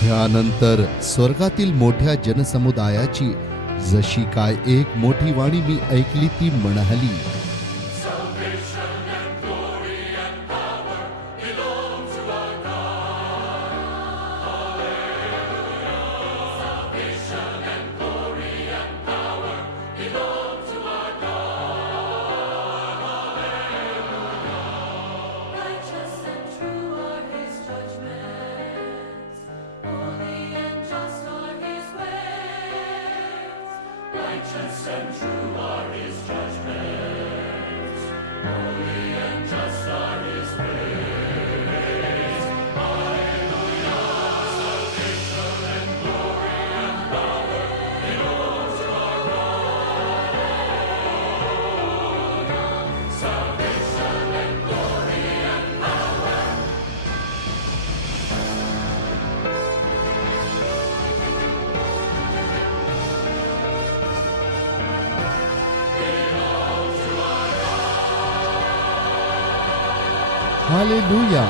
ह्यानंतर स्वर्गातील मोठ्या जनसमुदायाची जशी काय एक मोठी वाणी मी ऐकली ती म्हणाली. हालेलुया.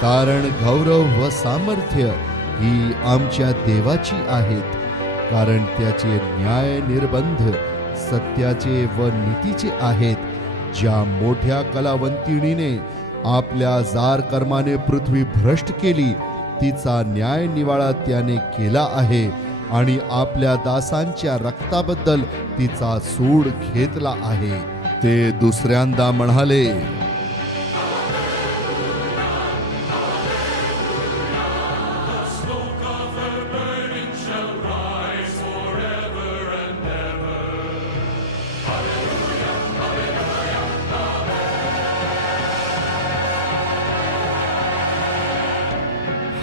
कारण गौरव व सामर्थ्य ही आमच्या देवाची आहेत. कारण त्याचे न्याय निर्बंध सत्याचे व नीतीचे आहेत. ज्या मोठ्या कलावंतिणीने आपल्या जार कर्माने पृथ्वी भ्रष्ट केली तिचा न्याय निवाळा त्याने केला आहे आणि आपल्या दासांच्या रक्ताबद्दल तिचा सूड घेतला आहे. ते दुसऱ्यांदा म्हणाले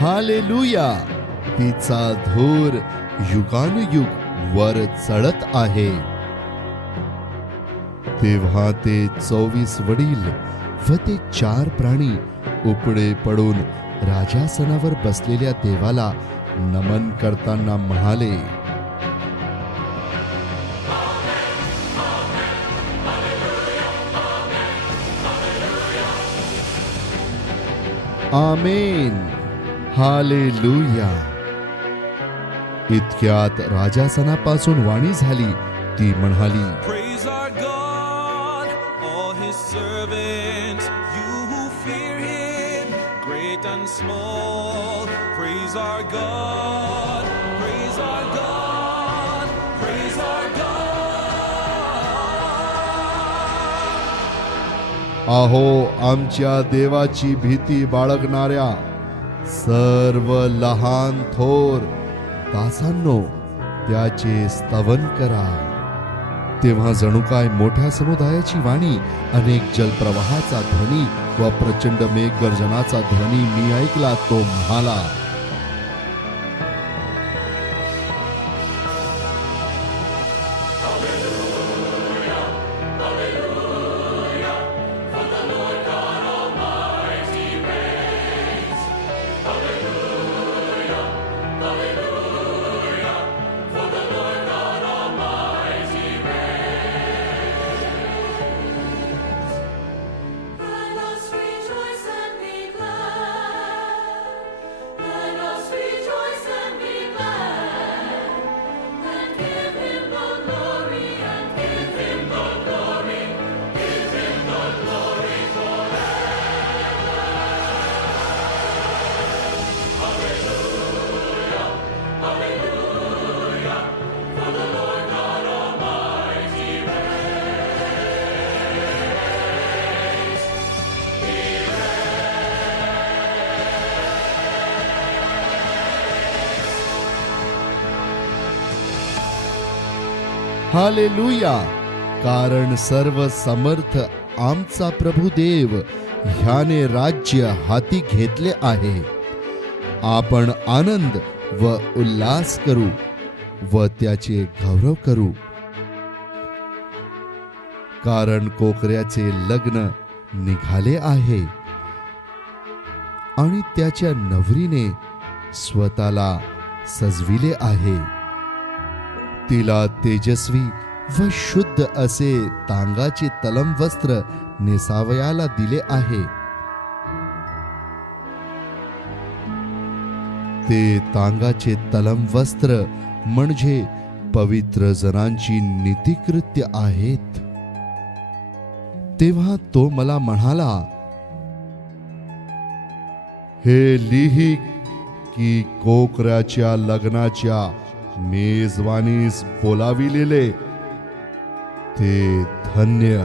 हालेलुया. तिचा धूर युगानुयुग वर चढत आहे. तेव्हा ते चोवीस वडील व ते चार प्राणी उपडे पडून राजासनावर बसलेल्या देवाला नमन करताना म्हणाले आमेन. हालेलुया. इतक्यात राजा सनापासून वाणी झाली ती म्हणाली आहो आमच्या देवाची भीती बाळगणाऱ्या सर्व लहान थोर दासांनो त्याचे स्तवन करा. तेव्हा जणू काय मोठ्या समुदायाची वाणी अनेक जलप्रवाहाचा ध्वनी व प्रचंड मेघ गर्जनाचा ध्वनी मी ऐकला तो म्हणाला हालेलुया. कारण सर्व समर्थ आमचा प्रभू देव ह्याने राज्य हाती घेतले आहे. आपण आनंद व उल्हास करू व त्याचे गौरव करू. कारण कोकऱ्याचे लग्न निघाले आहे. आणि त्याच्या नवरीने स्वतःला सजविले आहे. तिला तेजस्वी व शुद्ध असे तांगाचे तलम वस्त्र नेसावयाला दिले आहे. ते तांगाचे तलम वस्त्र म्हणजे पवित्र जनांची नीतिकृत्य आहेत. तेव्हा तो मला म्हणाला हे लिही की कोकऱ्याच्या लग्नाच्या मेजवानीस बोलाविलेले ते धन्य.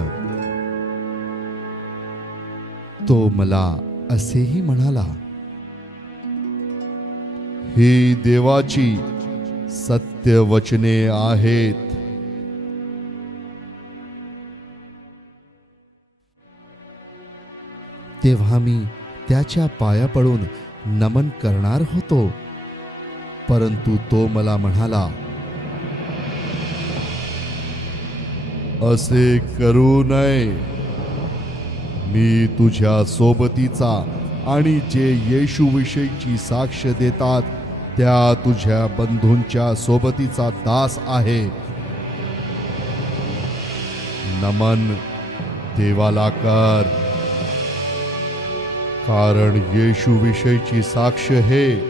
तो मला असेही म्हणाला ही देवाची सत्य वचने आहेत. तेव्हा मी त्याच्या पाया पडून नमन करणार होतो. परंतु तो मला म्हणाला असे करू नये. मी तुझ्या सोबतीचा आणि जे येशू विषयीची साक्ष देतात त्या तुझ्या बंधूंच्या सोबतीचा दास आहे. नमन देवाला कर कारण येशू विषयीची साक्ष हे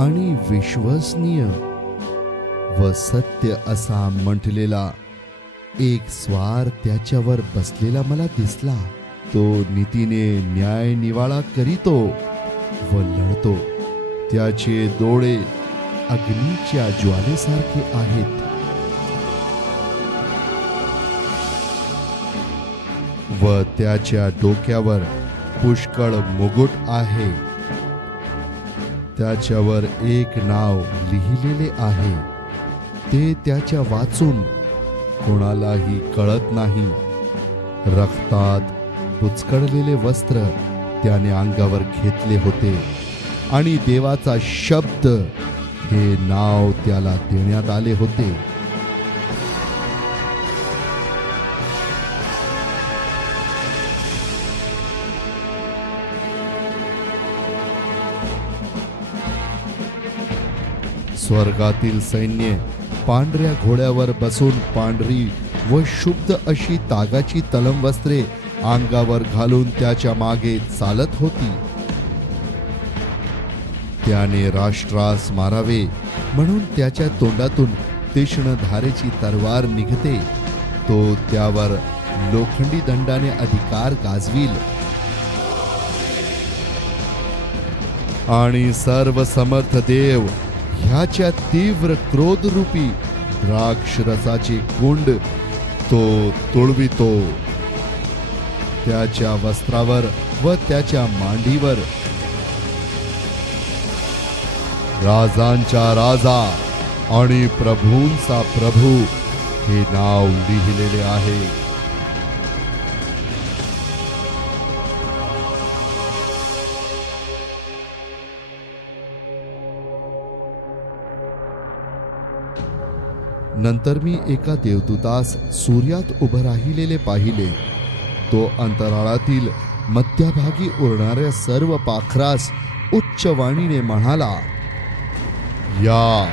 आणि विश्वसनीय व सत्य असा म्हटलेला एक स्वार त्याच्यावर बसलेला मला दिसला. तो नीतीने न्याय निवाळा करीतो व लढतो. त्याचे डोळे अग्नीच्या ज्वालेसारखे आहेत. व त्याच्या डोक्यावर पुष्कळ मुकुट आहे. त्याच्यावर एक नाव लिहिलेले आहे. ते त्याच्या वाचून कोणालाही कळत नाही. रक्तात बुचकळलेले वस्त्र त्याने अंगावर घेतले होते आणि देवाचा शब्द हे नाव त्याला देण्यात आले होते. स्वर्गातील सैन्य पांढऱ्या घोड्यावर बसून पांढरी व शुद्ध अशी तागाची तलम वस्त्रे अंगावर घालून त्याच्यामागे चालत होती. त्याने राष्ट्रास मारावे म्हणून त्याच्या तोंडातून तीक्ष्ण धारेची तलवार निघते. तो त्यावर लोखंडी दंडाने अधिकार गाजवील. आणि सर्व समर्थ देव ह्याच्या तीव्र क्रोधरूपी द्राक्ष रसाचे कुंड तो तुळवितो त्याच्या वस्त्रावर व त्याच्या मांडीवर राजांच्या राजा आणि प्रभूंचा प्रभू हे नाव लिहिलेले आहे. नंतर मी एका देवदूतास सूर्यात उभं राहिलेले पाहिले. तो अंतराळातील मध्यभागी उरणाऱ्या सर्व पाखरास उच्च वाणीने म्हणाला या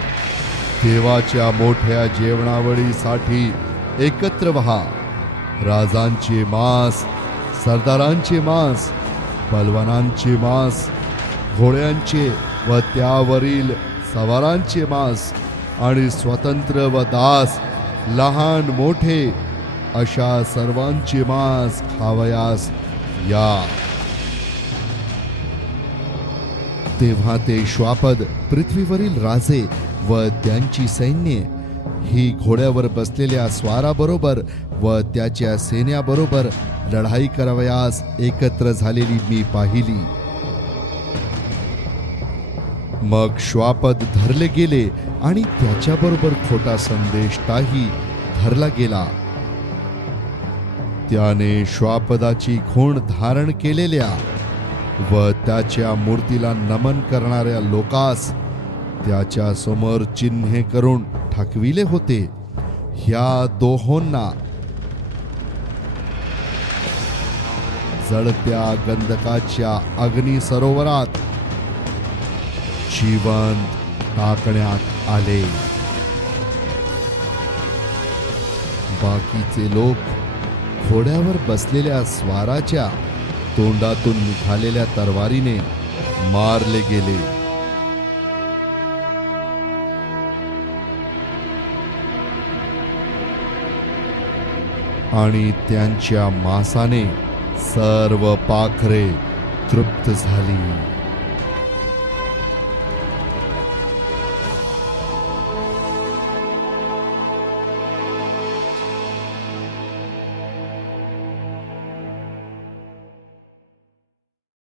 देवाच्या मोठ्या जेवणावळीसाठी एकत्र व्हा. राजांचे मांस सरदारांचे मांस बलवानांचे मांस घोड्यांचे व त्यावरील सवारांचे मांस आणि स्वतंत्र व दास लहान मोठे अशा सर्वांचे मांस खावयास या. तेव्हा ते श्वापद पृथ्वीवरील राजे व त्यांची सैन्य ही घोड्यावर बसलेल्या स्वाराबरोबर व त्याच्या सैन्याबरोबर लढाई करावयास एकत्र झालेली मी पाहिली. मग श्वापद धरले गेले आणि त्याच्याबरोबर खोटा संदेशताही धरला गेला. त्याने श्वापदाची खूण धारण केलेल्या व त्याच्या मूर्तीला नमन करणाऱ्या लोकास त्याच्यासमोर चिन्हे करून ठाकविले होते. ह्या दोहोंना जळत्या गंधकाच्या अग्नी सरोवरात जिवंत टाकण्यात आले. बाकीचे लोक घोड्यावर बसलेल्या स्वाराच्या तोंडातून निघालेल्या तरवारीने मारले गेले. आणि त्यांच्या मासाने सर्व पाखरे तृप्त झाली.